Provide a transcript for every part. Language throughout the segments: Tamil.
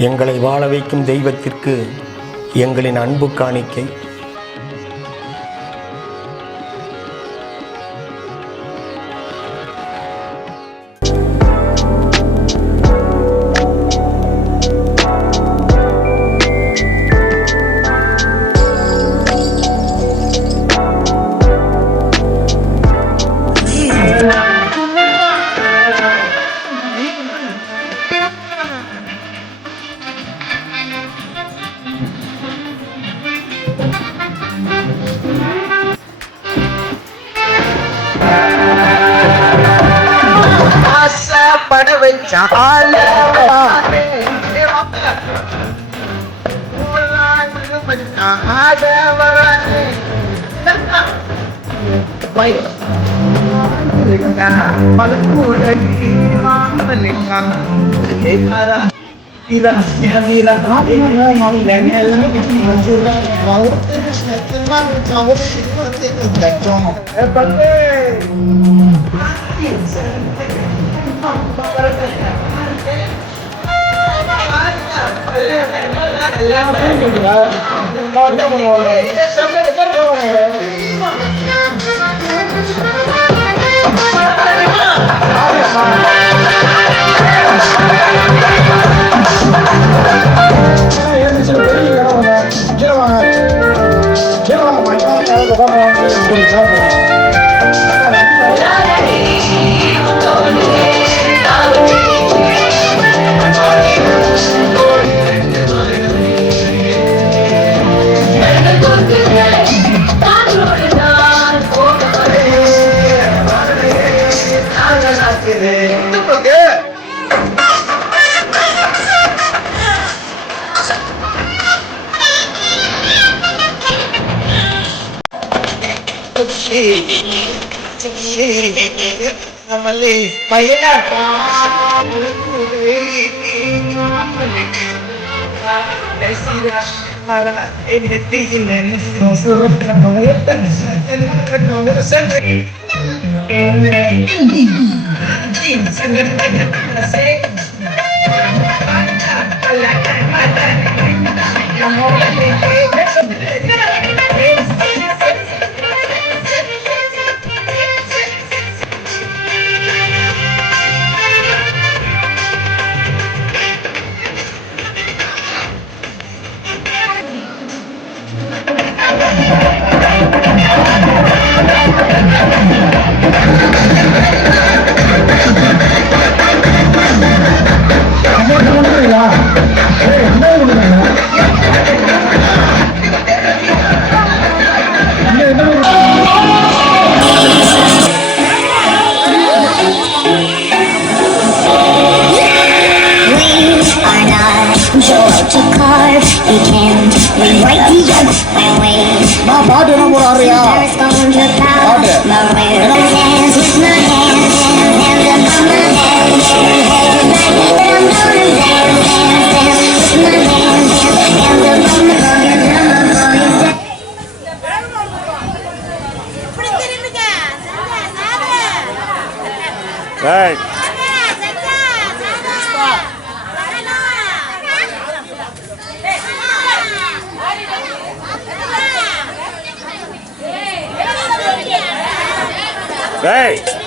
எங்களை வாழ வைக்கும் தெய்வத்திற்கு எங்களின் அன்பு காணிக்கை. படவை Right. Right.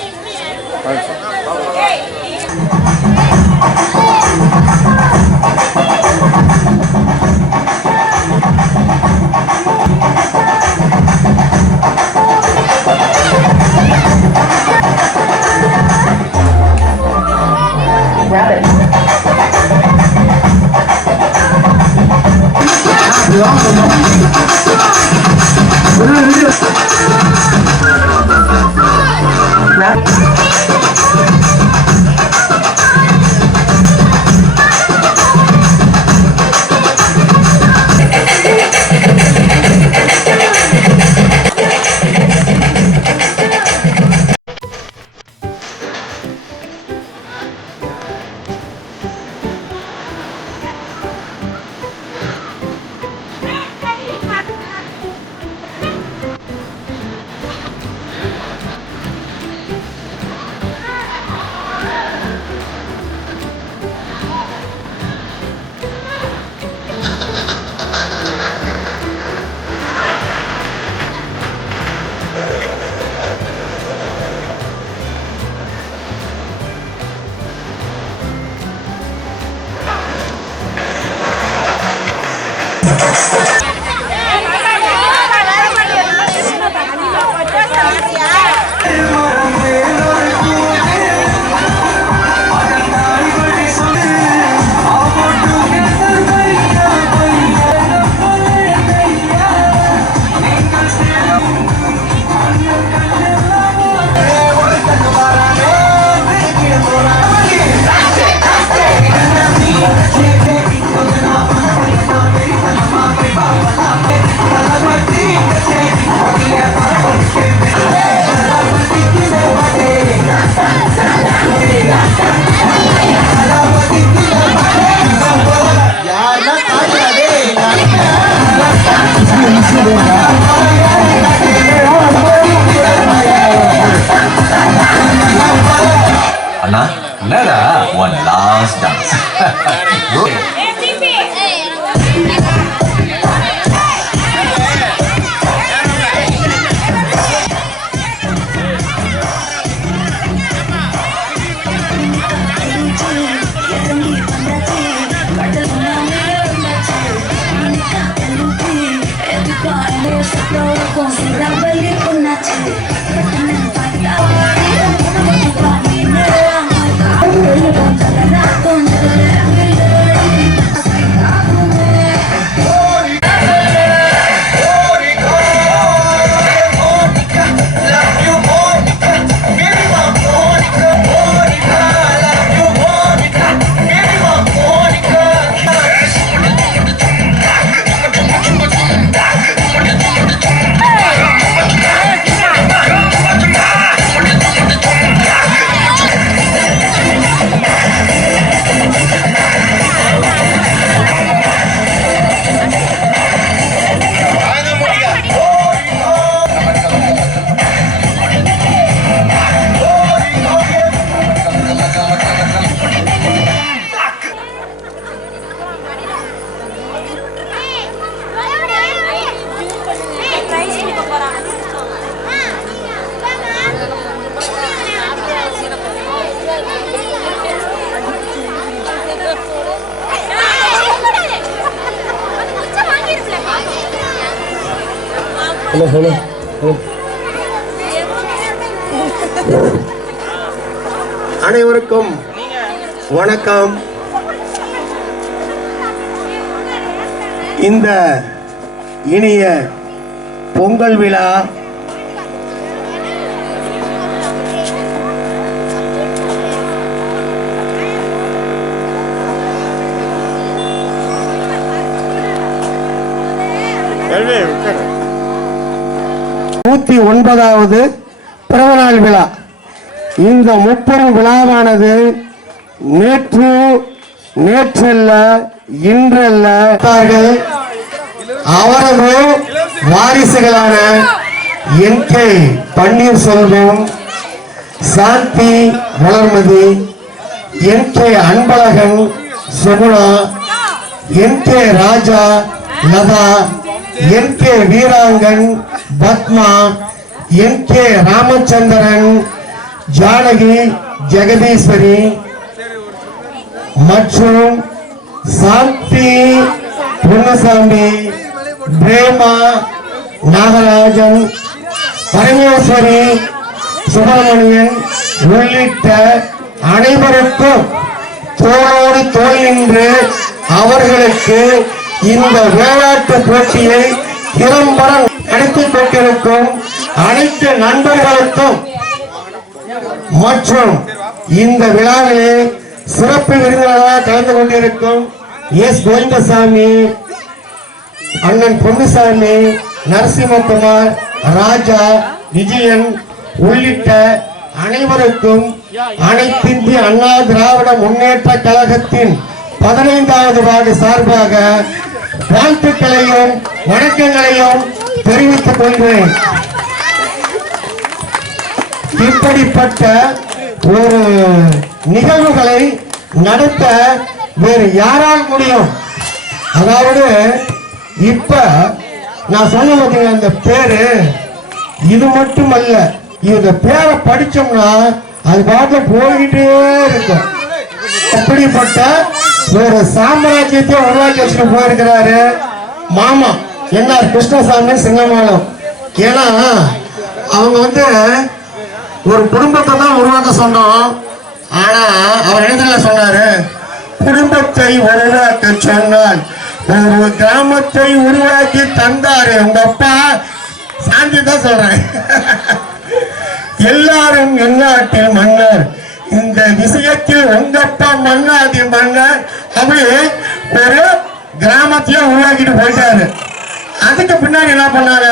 அண்ணா என்னடா ஒன் லாஸ்ட் டான்ஸ் அனைவருக்கும் வணக்கம். இந்த இனிய பொங்கல் விழா நூத்தி 9வது பிறந்தநாள் விழா. இந்த முப்பெரும் விழாவானது நேற்றல்ல இன்றல்ல அவரது வாரிசுகளான NK பன்னீர்செல்வம், சாந்தி வளர்மதி, NK அன்பழகன் சுகுணா, NK ராஜா லதா, NK வீராங்கன் பத்மா, NK ராமச்சந்திரன், ஜானகி ஜெகதீஸ்வரி மற்றும் சாந்தி பொன்னுசாமி, பிரேமா நாகராஜன், பரமேஸ்வரி சுப்பிரமணியன் உள்ளிட்ட அனைவருக்கும் தோளோடு தோள் நின்று அவர்களுக்கு இந்த விளையாட்டு போட்டியை திறம்பட நடத்தி கொண்டிருக்கும் அனைத்து நண்பர்களுக்கும் மற்றும் இந்த விழாவிலே சிறப்பு விருந்தினராக கலந்து கொண்டிருக்கும் எஸ் கோவிந்தசாமி, அண்ணன் பொன்னுசாமி, நரசிம்மகுமார், ராஜா, விஜயன் உள்ளிட்ட அனைவருக்கும் அனைத்திந்திய அண்ணா திராவிட முன்னேற்ற கழகத்தின் 15வது வார்டு சார்பாக வாழ்த்துக்களையும் வணக்கங்களையும் தெரிவித்துக் கொள்கிறேன். இப்படிப்பட்ட ஒரு நிகழ்வுகளை நடத்த வேறு யாரால் முடியும்? அதாவது இப்ப நான் சொன்ன பார்த்தீங்கன்னா இந்த பேரு இது மட்டுமல்ல, இந்த பேரை படிச்சோம்னா அது பாட்டுல போய்கிட்டே இருக்கும். அப்படிப்பட்ட ஒரு சாம்ராஜ்யத்தை உருவாக்கி வச்சுட்டு போயிருக்கிறாரு மாமா என்ஆர் கிருஷ்ணசாமி சிங்கமாலம். ஏன்னா அவங்க ஒரு குடும்பத்தை தான் உருவாக்க சொன்னோம். ஆனா அவர் என்ன சொன்னாரு? குடும்பத்தை உருவாக்க சொன்னால் ஒரு கிராமத்தை உருவாக்கி தந்தாரு உங்க அப்பா. சாந்தி தான் சொல்றேன். எல்லாரும் எந்நாட்டில் மன்னர், இந்த விஷயத்தில் உங்க அப்பா மன்னாதி மன்னர். அப்படி ஒரு கிராமத்தையே உருவாக்கிட்டு போயிட்டாரு. அதுக்கு பின்னாடி என்ன பண்ணாங்க?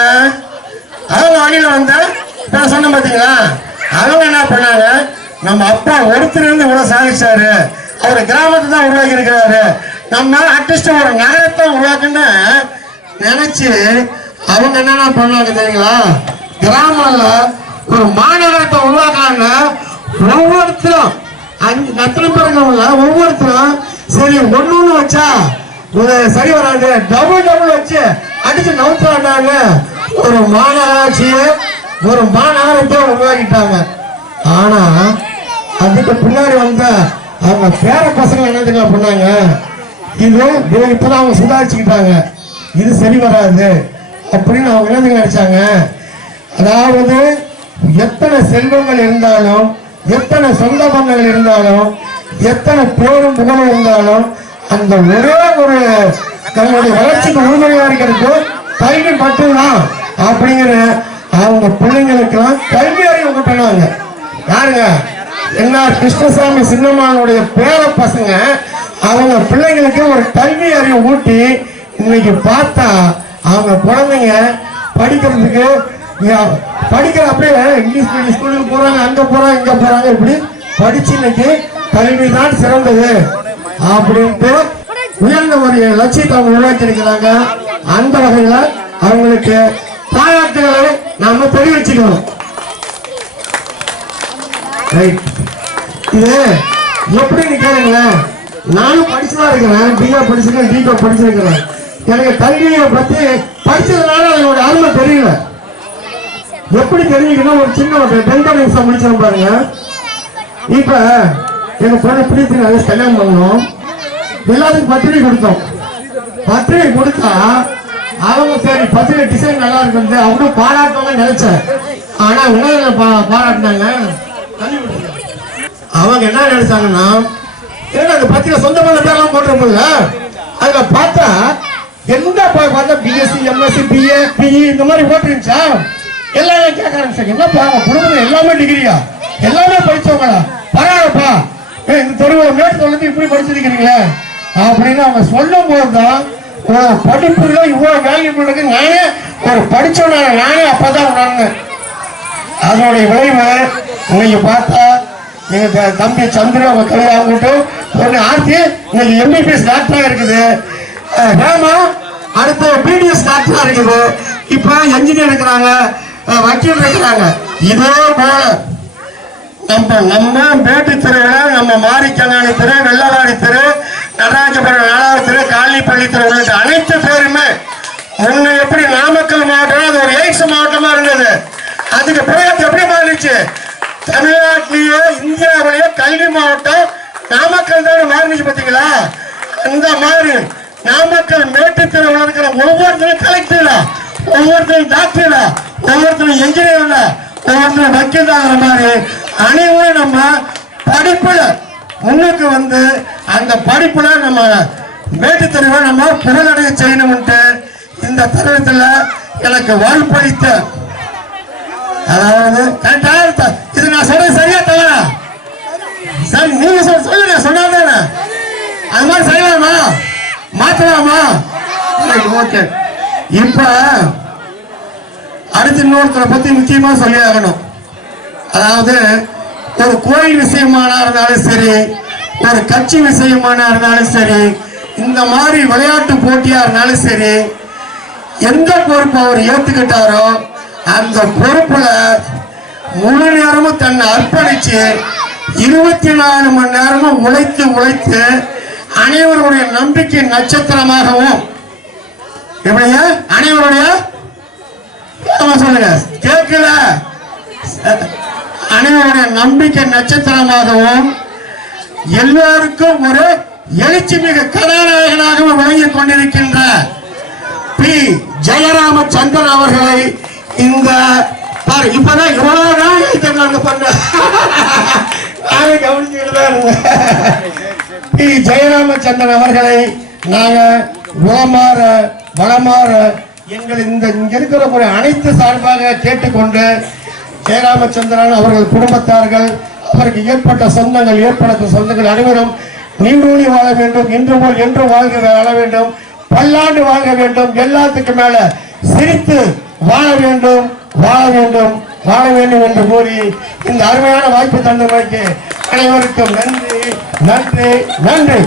அவங்க வழியில சொன்ன பாத்தீங்களா, அவங்க என்ன பண்ணாங்க? நம்ம அப்பா ஒருத்தர் இருந்து இவ்வளவு சாதிச்சாரு, அவர் கிராமத்தை தான் உருவாக்கி இருக்கிறாரு, நம்ம அட்லீஸ்ட் ஒரு நகரத்தை உருவாக்குன்னு நினைச்சு அவங்க என்னென்ன பண்ணாங்க தெரியுங்களா? கிராமம்ல ஒரு மாநகரத்தை உருவாக்குறாங்க. ஒவ்வொருத்தரும் எத்தனை பேருங்க ஒவ்வொருத்தரும் சரி ஒண்ணு வச்சா சரி வராது, டபுள் வச்சு அடிச்சு நவுத்துறாங்க. ஒரு மாநகராட்சியை ஒரு மாநகரத்தை உருவாக்கிட்டாங்க. ஆனா அதுக்கு பின்னாடி வந்த அவங்க பேர பசங்க என்ன பண்ணாங்க, இது இப்பதான் அவங்க சுதாரிச்சுக்கிட்டாங்க, இது சரி வராது அப்படின்னு அவங்க என்ன நினைச்சாங்க. அதாவது எத்தனை செல்வங்கள் இருந்தாலும், எத்தனை சொந்த பந்தங்கள் இருந்தாலும், எத்தனை பேரும் புகழும் இருந்தாலும், அந்த ஒரே ஒரு தங்களுடைய வளர்ச்சிக்கு உறுதுணையா இருக்கிறது கல்வி மட்டும்தான் அப்படிங்கிற அவங்க பிள்ளைங்களுக்கெல்லாம் கல்வி அறிவு கொண்டாங்க. யாருங்க? என்ஆர் கிருஷ்ணசாமி சின்னம்மானுடைய பேர பசங்க அவங்க பிள்ளைங்களுக்கு ஒரு கல்வி அறிவு ஊட்டி இன்னைக்கு பார்த்தா அவங்க குழந்தைங்க படிக்கிறதுக்கு படிக்கிற அப்படியே இங்கிலீஷ் மீடியம் ஸ்கூலுக்கு போறாங்க, அங்க போறாங்க, இங்க போறாங்க, இப்படி படிச்சு இன்னைக்கு கல்விதான் சிறந்தது அப்படின்ட்டு உயர்ந்த ஒரு லட்சியத்தை அவங்க உருவாக்கி இருக்கிறாங்க. அந்த வகையில அவங்களுக்கு பாராட்டுகளை நாம தெரிவிச்சுக்கணும். இது எப்படின்னு கேளுங்களேன். நானும் படிச்சுதான் இருக்கிறேன், பிஏ படிச்சிருக்கேன், டிகோ படிச்சிருக்கிறேன். எனக்கு கல்வியை பத்தி படிச்சதுனால அதோட அருமை தெரியல. எப்படி தெரிஞ்சுக்கணும்? ஒரு சின்ன ஒரு 10th நிமிஷம் முடிச்சிடும் பாருங்க. இப்ப எங்க பொண்ணு பிடித்து நிறைய கல்யாணம் பண்ணோம், எல்லாத்துக்கும் பத்திரிகை கொடுத்தோம். பத்திரிகை கொடுத்தா அவங்க சரி பத்திரிகை டிசைன் நல்லா இருக்கு அவங்களும் பாராட்டணும் நினைச்சேன். ஆனா உணவு பாராட்டினாங்க. அவங்க என்ன நினைச்சாங்கன்னா, அந்த பத்திரிகை சொந்த பண்ண பேரெல்லாம் போட்டிருப்போம்ல, அதுல பார்த்தா எந்த பார்த்தா பிஎஸ்சி, எம்எஸ்சி, பிஏ, பிஇ இந்த மாதிரி போட்டுருந்துச்சா. எல்லாமே கேட்க ஆரம்பிச்சாங்க, என்னப்பா குடும்பம் எல்லாமே டிகிரியா, எல்லாமே படிச்சவங்களா, பரவாயில்லப்பா இந்த தெருவில் மேற்கொண்டு இப்படி படிச்சிருக்கிறீங்களே அப்படின்னு அவங்க சொல்லும் போதுதான் படிப்புல இவ்வளவு வேல்யூபிள் இருக்கு. நானே ஒரு படிச்சவன நானே அப்பதான் உணர்ந்தேன். அதனுடைய விளைவு இன்னைக்கு பார்த்தா எங்க தம்பி சந்திர அவங்க கல்யாணம் ஒன்னு ஆர்த்தி இன்னைக்கு எம்பிபிஎஸ் டாக்டரா இருக்குது, ஹேமா அடுத்த பிடிஎஸ் டாக்டரா இருக்குது, இப்ப என்ஜினியர் இருக்கிறாங்க, வக்கீல் இருக்கிறாங்க. இதே போல நம்ம பேட்டு தெருவில் நம்ம மாரிக்கங்காணி தெரு, வெள்ளவாடி தெரு, நடராஜபுரம் 4வது தெரு, காலிப்பள்ளி தெரு உள்ளிட்ட அனைத்து பேருமே முன்ன எப்படி நாமக்கல் மாவட்டம் அது ஒரு எய்ட்ஸ் மாவட்டமா இருந்தது, அதுக்கு பிறகு எப்படி மாறிச்சு? தமிழ்நாட்டிலேயே இந்தியாவிலேயே கல்வி மாவட்டம் நாமக்கல் தான் மாறிச்சு. பார்த்தீங்களா? அந்த மாதிரி நாமக்கல் மேட்டு தெருவில் இருக்கிற ஒவ்வொருத்தரும் கலெக்டரா, ஒவ்வொருத்தரும் டாக்டரா, ஒவ்வொருத்தரும் என்ஜினியரா, ஒவ்வொருத்தரும் வக்கீல் ஆகிற மாதிரி அனைவரும் நம்ம படிப்புல முன்னுக்கு வந்து அந்த படிப்புல நம்ம மேட்டு தெருவை நம்ம புகழடைய செய்யணும்ட்டு இந்த தருணத்துல எனக்கு வாய்ப்பளித்த, அதாவது கரெக்டா இது நான் சொல்றது சரியா தவறா? சரி நீங்க சொல்லுங்க, சொன்னாதானே அது மாதிரி செய்யலாமா, மாத்தலாமா? ஓகே. இப்ப அடுத்து இன்னொருத்தரை பத்தி முக்கியமா சொல்லி ஆகணும். அதாவது ஒரு கோயில் விஷயமான இருந்தாலும் சரி, ஒரு கட்சி விஷயமான இருந்தாலும் சரி, இந்த மாதிரி விளையாட்டு போட்டியா இருந்தாலும் சரி, எந்த பொறுப்பு அவர் ஏத்துக்கிட்டாரோ அந்த பொறுப்புல முழு நேரமும் தன்னை அர்ப்பணிச்சு 24 மணி நேரமும் உழைத்து உழைத்து அனைவருடைய நம்பிக்கை நட்சத்திரமாகவும், எப்படிங்க அனைவருடைய சொல்லுங்க கேட்கல, அனைவருடைய நம்பிக்கை நட்சத்திரமாகவும் எல்லோருக்கும் ஒரு எழுச்சி மிக கதாநாயகனாகவும் விளங்கிக் கொண்டிருக்கின்ற பி ஜெயராமச்சந்திரன் அவர்களை இந்த இப்பதான் இவ்வளவு நாள் பண்ண பி ஜெயராமச்சந்திரன் அவர்களை நாங்க உளமாற வளமாற எங்கள் இந்த இங்க இருக்கிற அனைத்து சார்பாக கேட்டுக்கொண்டு ஜெயராமச்சந்திரன் அவர்கள் குடும்பத்தார்கள், அவருக்கு ஏற்பட்ட சொந்தங்கள், ஏற்பட்ட சொந்தங்கள் அனைவரும் நீடூழி வாழ வேண்டும், இன்று போல் என்று வாழ வேண்டும், பல்லாண்டு வாழ வேண்டும், எல்லாத்துக்கும் மேல சிரித்து வாழ வேண்டும், வாழ வேண்டும், வாழ வேண்டும் என்று கூறி இந்த அருமையான வாய்ப்பு தந்தமைக்கு அனைவருக்கும் நன்றி நன்றி நன்றி.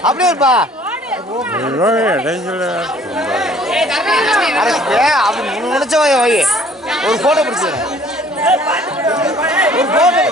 அப்படியே இருப்பா நினைச்ச வை ஒரு போட்டோ பிடிச்சி ஒரு போட்டோ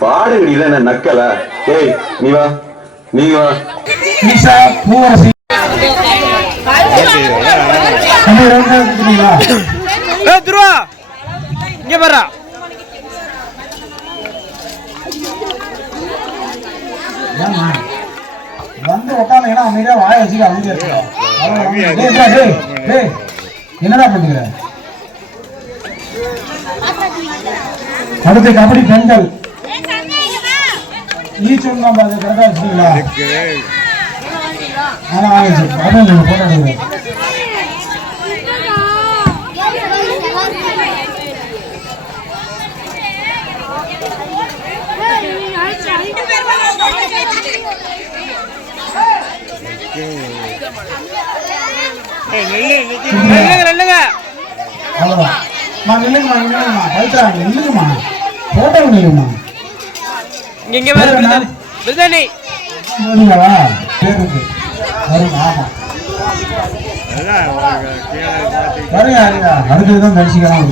பாடுகிறீல நக்கல ஏய் நீ வா ஈஷா பூவரசி துருவா இங்க பாரு வந்து உட்காந்துங்கன்னா அமைதியா வாய வச்சுக்க என்னடா பண்ணுகிற அடுத்து கபடி பெண்கள் ஈச்சொன்னு நம்ம அதை கரெக்டா வச்சுக்கீங்களா ஆனா ஆயிடுச்சு அதான் நீங்க போட்டோ எடுங்க அடுத்ததுதான் தரிசிக்கலாம்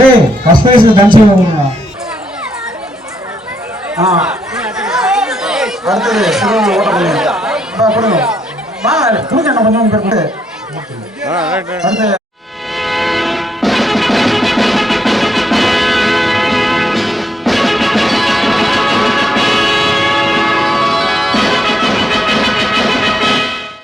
ஏய் ஃபர்ஸ்ட் பிரைஸ் தரிசி வரணும்டா அடுத்தது சிவன் ஓட்ட பண்ணுங்க கொடுங்க வா கொடுங்க நம்ம கொஞ்சம் பேர் கொடு அடுத்து